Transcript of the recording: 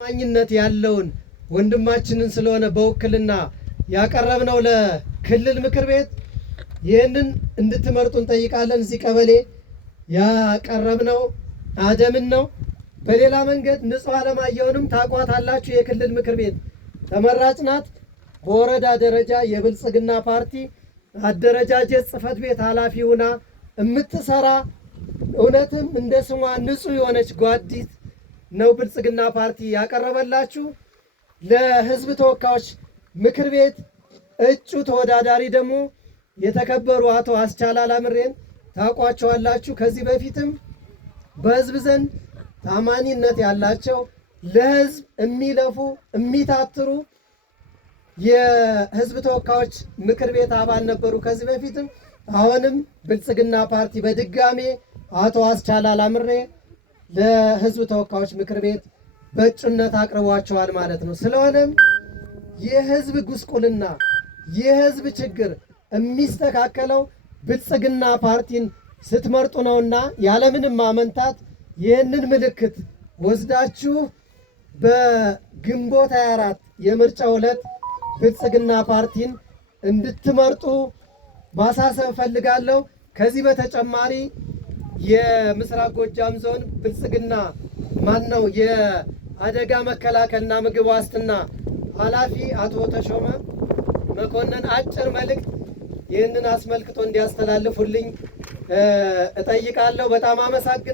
ማኝነት ያለውን ወንድማችንን ስለሆነ በውክልና ያቀረብነው ለክልል ምክር ቤት ይህንን እንድትመርጡ እንጠይቃለን። እዚህ ቀበሌ ያቀረብነው አደምን ነው። በሌላ መንገድ ንጹህ አለማየሁንም ታቋታላችሁ። የክልል ምክር ቤት ተመራጭ ናት። በወረዳ ደረጃ የብልጽግና ፓርቲ አደረጃጀት ጽህፈት ቤት ኃላፊ ሆና የምትሰራ እውነትም እንደ ስሟ ንጹህ የሆነች ጓዲት ነው ብልጽግና ፓርቲ ያቀረበላችሁ። ለህዝብ ተወካዮች ምክር ቤት እጩ ተወዳዳሪ ደግሞ የተከበሩ አቶ አስቻል አላምሬን ታውቋቸዋላችሁ። ከዚህ በፊትም በህዝብ ዘንድ ታማኒነት ያላቸው ለህዝብ የሚለፉ የሚታትሩ የህዝብ ተወካዮች ምክር ቤት አባል ነበሩ ከዚህ በፊትም። አሁንም ብልጽግና ፓርቲ በድጋሜ አቶ አስቻል አላምሬ ለህዝብ ተወካዮች ምክር ቤት በእጩነት አቅርቧቸዋል ማለት ነው። ስለሆነም የህዝብ ጉስቁልና የህዝብ ችግር የሚስተካከለው ብልጽግና ፓርቲን ስትመርጡ ነውና ያለምንም ማመንታት ይህንን ምልክት ወስዳችሁ በግንቦት 24 የምርጫው ዕለት ብልጽግና ፓርቲን እንድትመርጡ ማሳሰብ ፈልጋለሁ። ከዚህ በተጨማሪ የምስራቅ ጎጃም ዞን ብልጽግና ማነው የአደጋ መከላከልና ምግብ ዋስትና ኃላፊ አቶ ተሾመ መኮንን አጭር መልእክት ይህንን አስመልክቶ እንዲያስተላልፉልኝ እጠይቃለሁ። በጣም አመሰግናለሁ።